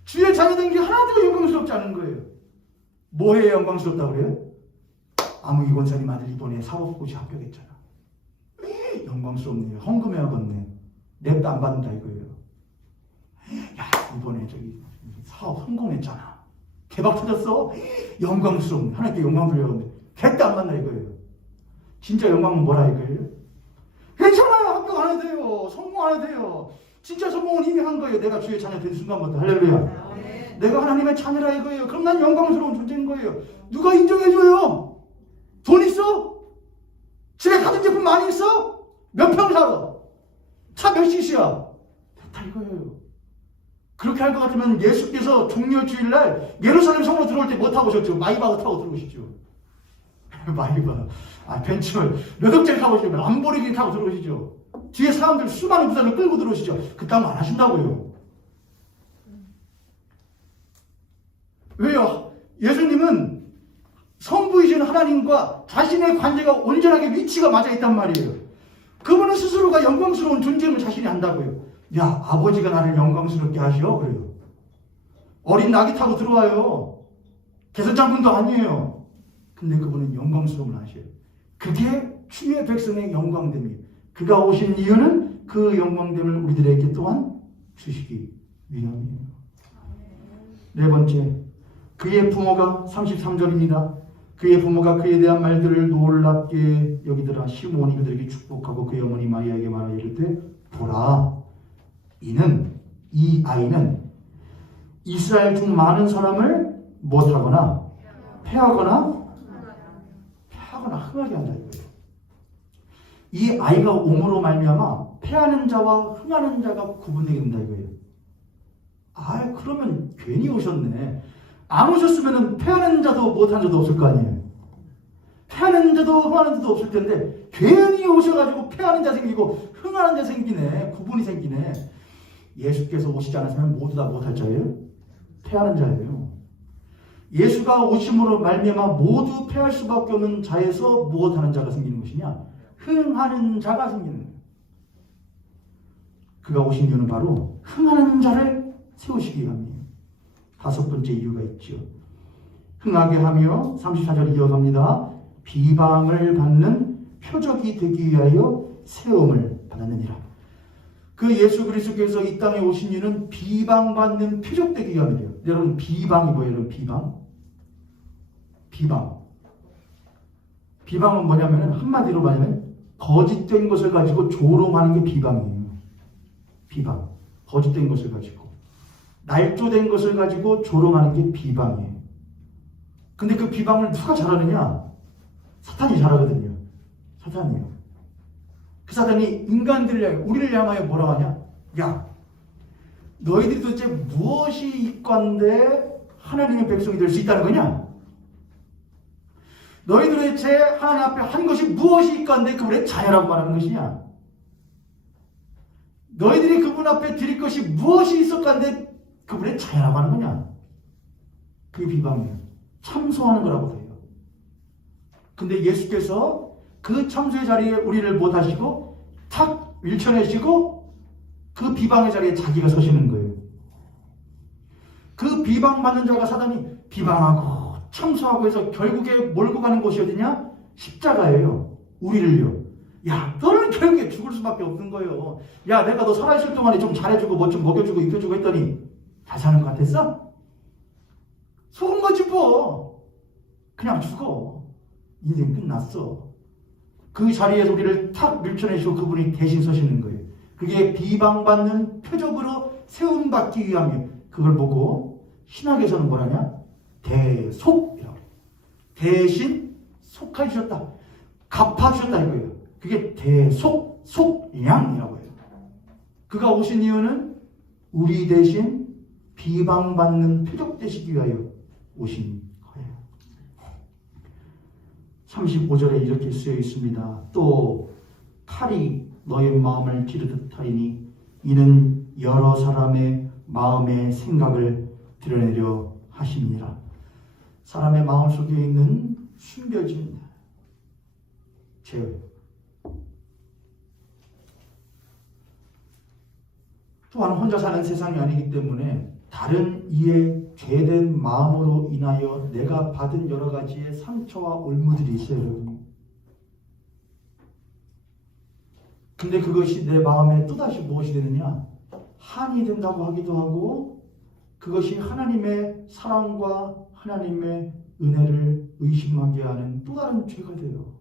주의 자녀된 게 하나도 영광스럽지 않은 거예요. 뭐에 영광스럽다고 그래요? 아무 이권사님 아들 이번에 사법고시 합격했잖아. 영광스럽네요. 헌금해야겠네. 냅도 안 받는다 이거예요. 야, 이번에 저기 사업 성공했잖아. 대박 터졌어. 영광스럽네. 하나님께 영광 드려야겠네. 냅도 안 받는다 이거예요. 진짜 영광은 뭐라 이거예요? 괜찮아요. 합격 안 해도 돼요. 성공 안 해도 돼요. 진짜 성공은 이미 한 거예요. 내가 주의 자녀 된 순간부터. 할렐루야. 내가 하나님의 자녀라 이거예요. 그럼 난 영광스러운 존재인 거예요. 누가 인정해줘요? 돈 있어? 집에 가전제품 많이 있어? 몇 평 살아? 차 몇 cc야? 다 이거예요. 그렇게 할 것 같으면 예수께서 종려주일날 예루살렘 성으로 들어올 때 뭐 타고 오셨죠? 마이바흐 타고 들어오시죠. 마이바흐. 벤츠를 몇 억짜리 타고 오시죠? 람보르기니 타고 들어오시죠. 뒤에 사람들 수많은 부자를 끌고 들어오시죠. 그딴 거 안 하신다고요. 왜요? 예수님은 성부이신 하나님과 자신의 관계가 온전하게 위치가 맞아 있단 말이에요. 그분은 스스로가 영광스러운 존재임을 자신이 안다고요. 야, 아버지가 나를 영광스럽게 하시오? 그래요. 어린 낙이 타고 들어와요. 개선장군도 아니에요. 근데 그분은 영광스러움을 하셔요. 그게 주의 백성의 영광됨이에요. 그가 오신 이유는 그 영광됨을 우리들에게 또한 주시기 위함이에요. 네 번째, 그의 부모가 33절입니다. 그의 부모가 그에 대한 말들을 놀랍게 여기더라. 시므온이 그들에게 축복하고 그의 어머니 마리아에게 말하여 이르되 보라, 이 아이는 이스라엘 중 많은 사람을 못하거나 패하거나 흥하게 한다 이거예요. 이 아이가 옴으로 말미암아 패하는 자와 흥하는 자가 구분되게 된다 이거예요. 그러면 괜히 오셨네. 안 오셨으면 패하는 자도 못한 자도 없을 거 아니에요. 패하는 자도 흥하는 자도 없을 텐데 괜히 오셔가지고 패하는 자 생기고 흥하는 자 생기네. 구분이 생기네. 예수께서 오시지 않았으면 모두 다 못할 자예요? 패하는 자예요. 예수가 오심으로 말미암아 모두 패할 수밖에 없는 자에서 무엇하는 자가 생기는 것이냐? 흥하는 자가 생기는 거예요. 그가 오신 이유는 바로 흥하는 자를 세우시기 위함이에요. 다섯 번째 이유가 있죠. 흥하게 하며 34절 이어갑니다. 비방을 받는 표적이 되기 위하여 세움을 받았느니라. 그 예수 그리스도께서 이 땅에 오신 이유는 비방받는 표적되기 위함이에요. 여러분 비방이 뭐예요? 여러분 비방은 뭐냐면 한마디로 말하면 거짓된 것을 가지고 조롱하는 게 비방이에요. 비방. 거짓된 것을 가지고 날조된 것을 가지고 조롱하는 게 비방이에요. 근데 그 비방을 누가 잘하느냐? 사탄이 잘하거든요. 사탄이에요. 그 사탄이 인간들을 향해, 우리를 향하여 뭐라고 하냐? 야, 너희들이 도대체 무엇이 있건데 하나님의 백성이 될 수 있다는 거냐? 너희들이 도대체 하나님 앞에 한 것이 무엇이 있건데 그분의 자녀라고 말하는 것이냐? 너희들이 그분 앞에 드릴 것이 무엇이 있었건데 그분의 자녀라고 하는 거냐? 그게 비방이에요. 참소하는 거라고 해요. 근데 예수께서 그 참소의 자리에 우리를 못 하시고 탁 밀쳐내시고 그 비방의 자리에 자기가 서시는 거예요. 그 비방받는 자가 사단이 비방하고 참소하고 해서 결국에 몰고 가는 곳이 어디냐? 십자가예요. 우리를요. 야, 너는 결국에 죽을 수밖에 없는 거예요. 야, 내가 너 살아있을 동안에 좀 잘해주고 뭐 좀 먹여주고 입혀주고 했더니 잘 사는 것 같았어? 속은 거지 뭐. 그냥 죽어. 인생 끝났어. 그 자리에서 우리를 탁 밀쳐내시고 그분이 대신 서시는 거예요. 그게 비방받는 표적으로 세움받기 위함이에요. 그걸 보고 신학에서는 뭐라냐? 대속이라고. 대신 속하주셨다. 갚아주셨다 이거예요. 그게 대속, 속량이라고 해요. 그가 오신 이유는 우리 대신 비방받는 표적 되시기 위하여 오신 거예요. 35절에 이렇게 쓰여 있습니다. 또 칼이 너의 마음을 찌르듯 하리니 이는 여러 사람의 마음의 생각을 드러내려 하심이니라. 사람의 마음속에 있는 숨겨진 죄, 또한 혼자 사는 세상이 아니기 때문에 다른 이의 죄된 마음으로 인하여 내가 받은 여러 가지의 상처와 올무들이 있어요. 근데 그것이 내 마음에 또다시 무엇이 되느냐? 한이 된다고 하기도 하고 그것이 하나님의 사랑과 하나님의 은혜를 의심하게 하는 또 다른 죄가 돼요.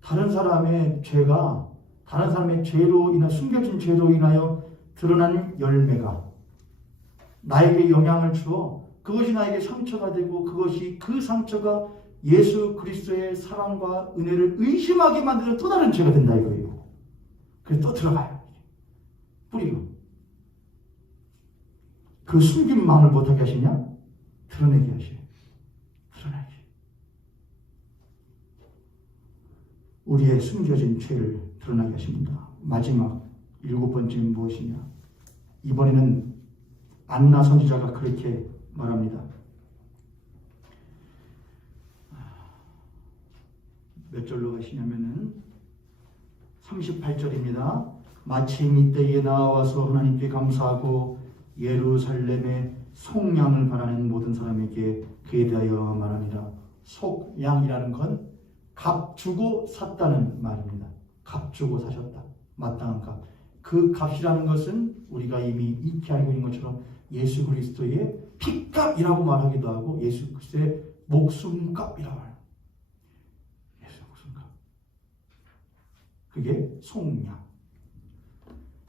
다른 사람의 죄가 다른 사람의 죄로 인하 숨겨진 죄로 인하여 드러난 열매가 나에게 영향을 주어 그것이 나에게 상처가 되고 그것이 그 상처가 예수 그리스도의 사랑과 은혜를 의심하게 만드는 또 다른 죄가 된다 이거예요. 그래서 또 들어가요. 뿌리고. 그 숨긴 마음을 못하게 하시냐? 드러내게 하셔요. 드러내게. 우리의 숨겨진 죄를 드러나게 하십니다. 마지막 7번째는 무엇이냐? 이번에는 안나 선지자가 그렇게 말합니다. 몇 절로 가시냐면은 38절입니다. 마침 이때에 나와서 하나님께 감사하고 예루살렘의 속량을 바라는 모든 사람에게 그에 대하여 말합니다. 속량이라는 건 값 주고 샀다는 말입니다. 값 주고 사셨다. 마땅한 값. 그 값이라는 것은 우리가 이미 익히 알고 있는 것처럼 예수 그리스도의 피값이라고 말하기도 하고 예수 그리스도의 목숨값이라고 해요. 예수 목숨값. 그게 속량.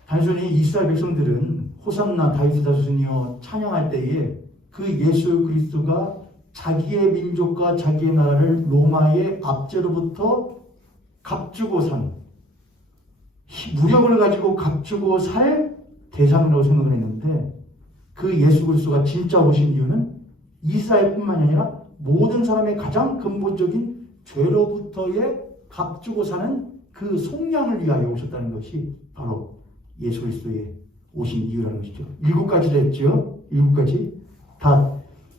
단순히 이스라엘 백성들은 호산나 다윗의 자손이여 찬양할 때에 그 예수 그리스도가 자기의 민족과 자기의 나라를 로마의 압제로부터 값주고 산 무력을 가지고 값주고 살 대상이라고 생각을 했는데 그 예수 그리스도가 진짜 오신 이유는 이스라엘뿐만 아니라 모든 사람의 가장 근본적인 죄로부터의 값주고 사는 그 속량을 위하여 오셨다는 것이 바로 예수 그리스도의 오신 이유라는 것이죠. 7가지를 했죠. 7가지. 다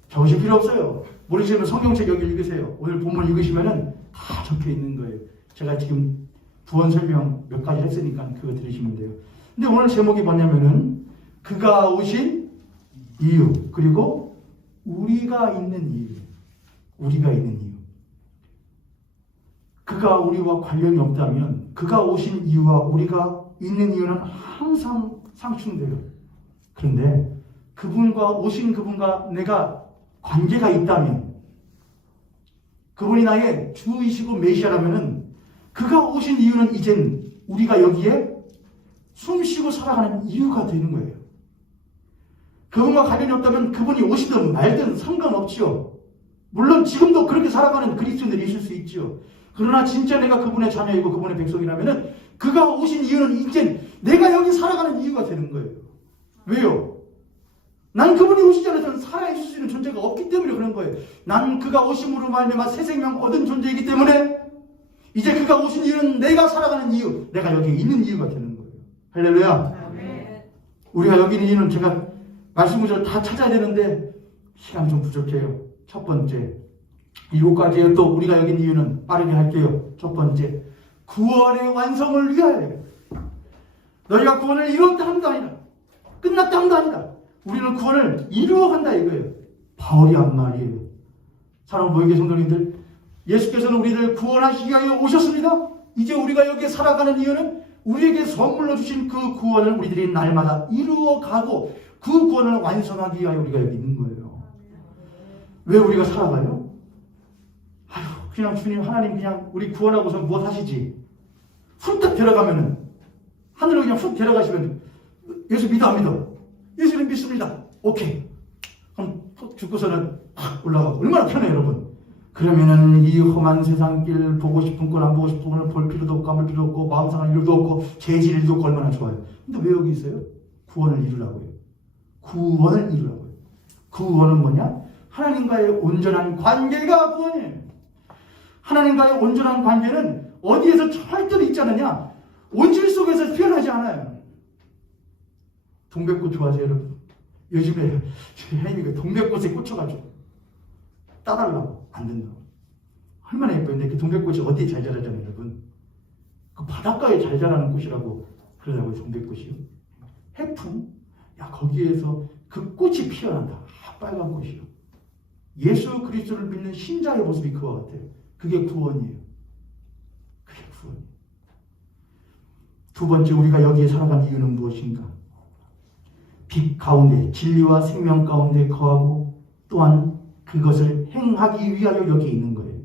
적으실 필요 없어요. 모르시면 성경책 여기 읽으세요. 오늘 본문 읽으시면은 다 적혀 있는 거예요. 제가 지금 부언 설명 몇 가지 했으니까 그거 들으시면 돼요. 근데 오늘 제목이 뭐냐면은 그가 오신 이유 그리고 우리가 있는 이유. 우리가 있는 이유. 그가 우리와 관련이 없다면 그가 오신 이유와 우리가 있는 이유는 항상 상충돼요. 그런데 그분과 오신 그분과 내가 관계가 있다면 그분이 나의 주이시고 메시아라면은 그가 오신 이유는 이젠 우리가 여기에 숨쉬고 살아가는 이유가 되는 거예요. 그분과 관련이 없다면 그분이 오시든 말든 상관없지요. 물론 지금도 그렇게 살아가는 그리스도인들이 있을 수 있지요. 그러나 진짜 내가 그분의 자녀이고 그분의 백성이라면은 그가 오신 이유는 이제 내가 여기 살아가는 이유가 되는 거예요. 왜요? 난 그분이 오시지 않아서는 살아있을 수 있는 존재가 없기 때문에 그런 거예요. 난 그가 오심으로 말미암아 새 생명 얻은 존재이기 때문에 이제 그가 오신 이유는 내가 살아가는 이유, 내가 여기 있는 이유가 되는 거예요. 할렐루야. 우리가 여기 있는 이유는 제가 말씀 구절 다 찾아야 되는데 시간이 좀 부족해요. 첫 번째, 7가지의 또 우리가 여긴 이유는 빠르게 할게요. 첫 번째, 구원의 완성을 위하여. 너희가 구원을 이뤘다 함도 아니다. 끝났다 함도 아니다. 우리는 구원을 이루어간다 이거예요. 바울이 한 말이에요. 사랑하는 모임의 성도님들, 예수께서는 우리를 구원하시기 위하여 오셨습니다. 이제 우리가 여기에 살아가는 이유는 우리에게 선물로 주신 그 구원을 우리들이 날마다 이루어가고 그 구원을 완성하기 위하여 우리가 여기 있는 거예요. 왜 우리가 살아가요? 아유, 그냥 주님 하나님 그냥 우리 구원하고서 무엇 하시지? 훅딱 데려가면은 하늘로 그냥 훅 데려가시면 예수 믿어 안 믿어? 예수는 믿습니다. 오케이. 그럼 죽고서는 올라가고 얼마나 편해요 여러분. 그러면은 이 험한 세상길 보고 싶은 걸 안 보고 싶은 걸 볼 필요도 없고 안 볼 필요도 없고 마음 상할 일도 없고 죄질 일도 없고 얼마나 좋아요. 근데 왜 여기 있어요? 구원을 이루라고요. 구원을 이루라고요. 구원은 뭐냐? 하나님과의 온전한 관계가 구원이에요. 하나님과의 온전한 관계는 어디에서 절대로 있지 않느냐? 온실 속에서 표현하지 않아요. 동백꽃 좋아하세요 여러분? 요즘에 혜인이가 동백꽃에 꽂혀가지고 따달라고 안 된다고. 얼마나 예뻐요. 근데 그 동백꽃이 어디에 잘 자라잖아요 여러분. 그 바닷가에 잘 자라는 꽃이라고 그러더라고요. 동백꽃이요. 해풍. 야 거기에서 그 꽃이 피어난다. 빨간 꽃이요. 예수 그리스도를 믿는 신자의 모습이 그와 같아요. 그게 구원이에요. 그게 구원이에요. 두 번째 우리가 여기에 살아간 이유는 무엇인가? 빛 가운데 진리와 생명 가운데 거하고 또한 그것을 행하기 위하여 여기 있는 거예요.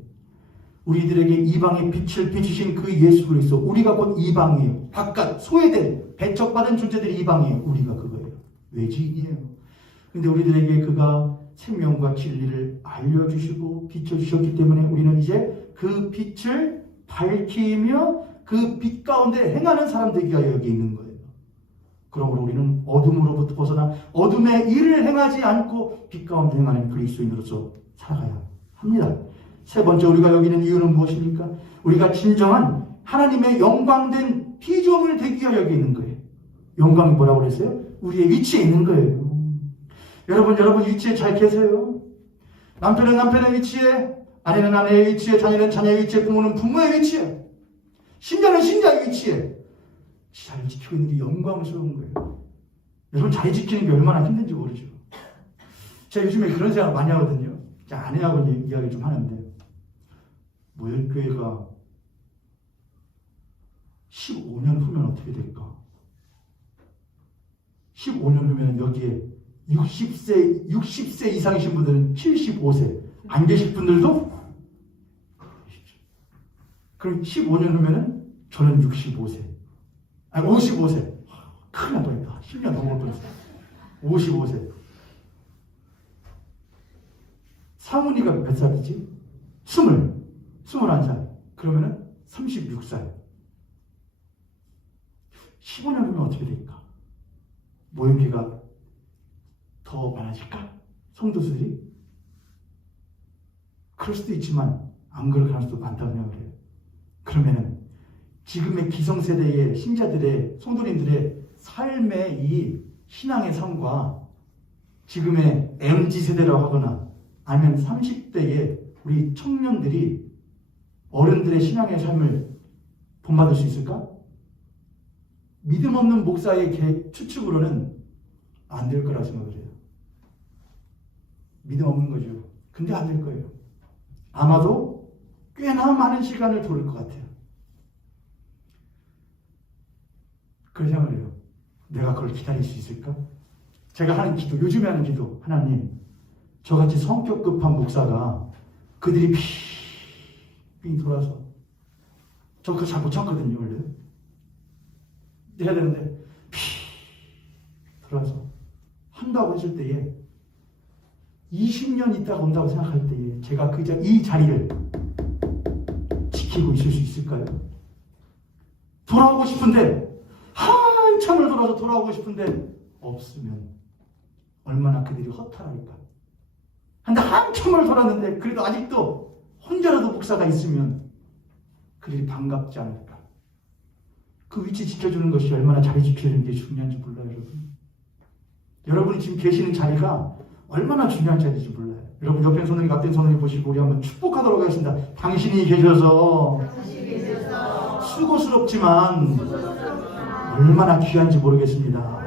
우리들에게 이방의 빛을 비추신 그 예수 그리스도, 우리가 곧 이방이에요. 바깥 소외된 배척받은 존재들이 이방이에요. 우리가 그거예요. 외지인이에요. 근데 우리들에게 그가 생명과 진리를 알려주시고 비춰주셨기 때문에 우리는 이제 그 빛을 밝히며 그 빛 가운데 행하는 사람들이 여기 있는 거예요. 그러므로 우리는 어둠으로부터 벗어나 어둠의 일을 행하지 않고 빛 가운데 행하는 그리스도인으로서 살아가야 합니다. 세 번째 우리가 여기 있는 이유는 무엇입니까? 우리가 진정한 하나님의 영광된 피조물 되기 위하여 여기 있는 거예요. 영광이 뭐라고 그랬어요? 우리의 위치에 있는 거예요. 여러분 위치에 잘 계세요? 남편은 남편의 위치에, 아내는 아내의 위치에, 자녀는 자녀의 위치에, 부모는 부모의 위치에, 신자는 신자의 위치에 잘 지키고 있는 게 영광스러운 거예요. 여러분 잘 지키는 게 얼마나 힘든지 모르죠. 제가 요즘에 그런 생각 많이 하거든요. 제 아내하고 이야기 좀 하는데 모열교회가 15년 후면 어떻게 될까? 15년 후면 여기에 60세 이상이신 분들은 75세, 안 계실 분들도 그럼 15년 후면은 저는 65세. 아니 55세. 큰일 날 뻔했다. 10년 넘을 뻔했어. 55세. 사문이가 몇 살이지? 21살. 그러면은 36살. 15년 후면 어떻게 될까? 모임비가 더 많아질까? 성도들이? 그럴 수도 있지만 안 그럴 가능성도 많다고 생각을 해요. 그러면은 지금의 기성세대의 신자들의 성도님들의 삶의 이 신앙의 삶과 지금의 MZ세대라고 하거나 아니면 30대의 우리 청년들이 어른들의 신앙의 삶을 본받을 수 있을까? 믿음 없는 목사의 추측으로는 안 될 거라 생각을 해요. 믿음 없는 거죠. 근데 안 될 거예요. 아마도 꽤나 많은 시간을 돌릴 것 같아요. 그런 생각을 해요. 내가 그걸 기다릴 수 있을까? 제가 하는 기도, 요즘에 하는 기도, 하나님, 저같이 성격 급한 목사가 그들이 빙 돌아서, 저 그거 잘 못 참거든요, 원래. 해야 되는데, 돌아서 한다고 했을 때에, 20년 있다가 온다고 생각할 때에, 제가 이 자리를 지키고 있을 수 있을까요? 돌아오고 싶은데, 한참을 돌아서 돌아오고 싶은데 없으면 얼마나 그들이 허탈할까. 근데 한참을 돌았는데 그래도 아직도 혼자라도 목사가 있으면 그들이 반갑지 않을까. 그 위치 지켜주는 것이 얼마나 자리 지켜주는 게 중요한지 몰라요, 여러분. 여러분이 지금 계시는 자리가 얼마나 중요한 자리인지 몰라요. 여러분 옆에 손님 앞에 손님 보시고 우리 한번 축복하도록 하겠습니다. 당신이 계셔서 수고스럽지만 얼마나 귀한지 모르겠습니다.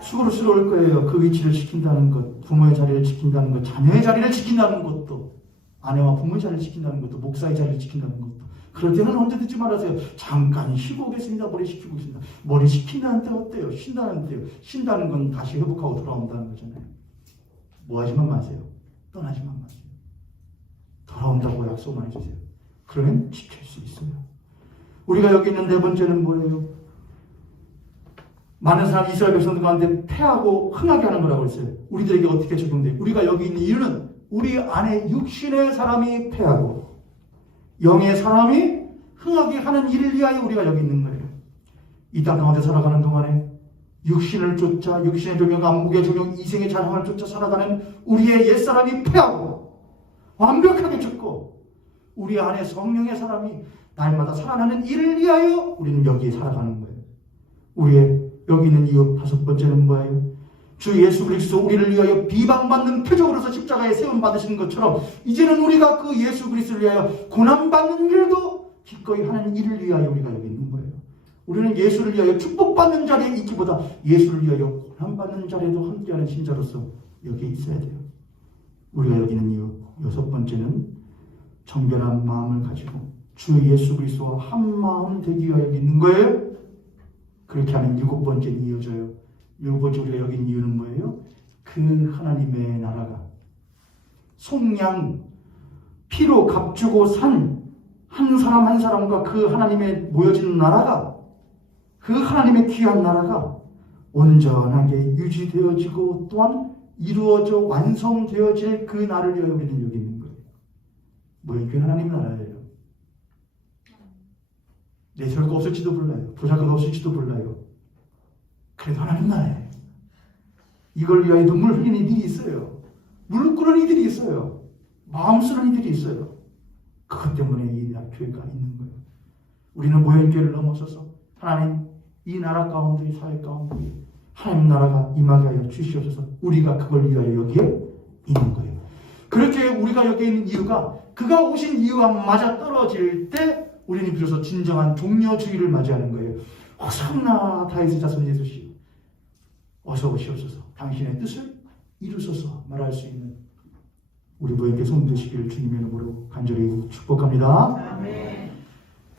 수고스러울 거예요. 그 위치를 지킨다는 것, 부모의 자리를 지킨다는 것, 자녀의 자리를 지킨다는 것도, 아내와 부모의 자리를 지킨다는 것도, 목사의 자리를 지킨다는 것도. 그럴 때는 언제 듣지 말아세요. 잠깐 쉬고 오겠습니다. 머리 식히고 있습니다. 머리 식힌다는데 어때요? 쉰다는데요. 쉰다는 건 다시 회복하고 돌아온다는 거잖아요. 뭐 하지만 마세요. 떠나지만 마세요. 돌아온다고 약속만 해주세요. 그러면 지킬 수 있어요. 우리가 여기 있는 네 번째는 뭐예요? 많은 사람 이스라엘 백성들 가운데 패하고 흥하게 하는 거라고 했어요. 우리들에게 어떻게 적용돼요? 우리가 여기 있는 이유는 우리 안에 육신의 사람이 패하고 영의 사람이 흥하게 하는 일을 위하여 우리가 여기 있는 거예요. 이 땅 가운데 살아가는 동안에 육신을 쫓아 육신의 종용, 안목의 종용, 이생의 자랑을 쫓아 살아가는 우리의 옛사람이 패하고 완벽하게 죽고 우리 안에 성령의 사람이 날마다 살아나는 일을 위하여 우리는 여기에 살아가는 거예요. 우리의 여기 있는 이유 다섯 번째는 뭐예요? 주 예수 그리스도 우리를 위하여 비방받는 표적으로서 십자가에 세움 받으신 것처럼 이제는 우리가 그 예수 그리스도를 위하여 고난받는 일도 기꺼이 하는 일을 위하여 우리가 여기 있는 거예요. 우리는 예수를 위하여 축복받는 자리에 있기보다 예수를 위하여 고난받는 자리에도 함께하는 신자로서 여기 있어야 돼요. 우리가 여기 있는 이유 여섯 번째는 정결한 마음을 가지고 주 예수 그리스도와 한 마음 되기 위하여 여기 있는 거예요. 그렇게 하는 일곱 번째는 이어져요. 일곱 번째 우리가 여기 있는 이유는 뭐예요? 그 하나님의 나라가 속량 피로 값주고 산 한 사람 한 사람과 그 하나님의 모여진 나라가 그 하나님의 귀한 나라가 온전하게 유지되어지고 또한 이루어져 완성되어질 그 날을 위하여 우리는 여기 있는 거예요. 뭐예요? 그 하나님의 나라예요. 내세울거 없을지도 몰라요. 부자가 없을지도 몰라요. 그래도 하나님 나라예요. 이걸 위하여 눈물 흘리는 이들이 있어요. 무릎 꿇는 이들이 있어요. 마음 쓰는 이들이 있어요. 그것 때문에 이 교회가 있는 거예요. 우리는 모형교회를 넘어서서 하나님 이 나라 가운데 이 사회 가운데 하나님 나라가 임하게 하여 주시옵소서. 우리가 그걸 위하여 여기에 있는 거예요. 그렇게 우리가 여기에 있는 이유가 그가 오신 이유와 맞아 떨어질 때 우리는 비로소 진정한 종려주의를 맞이하는 거예요. 호산나 다윗의 자손 예수시 어서 오시옵소서. 당신의 뜻을 이루소서 말할 수 있는 우리 모두에게 손 드시기를 주님의 이름으로 간절히 축복합니다. 아멘.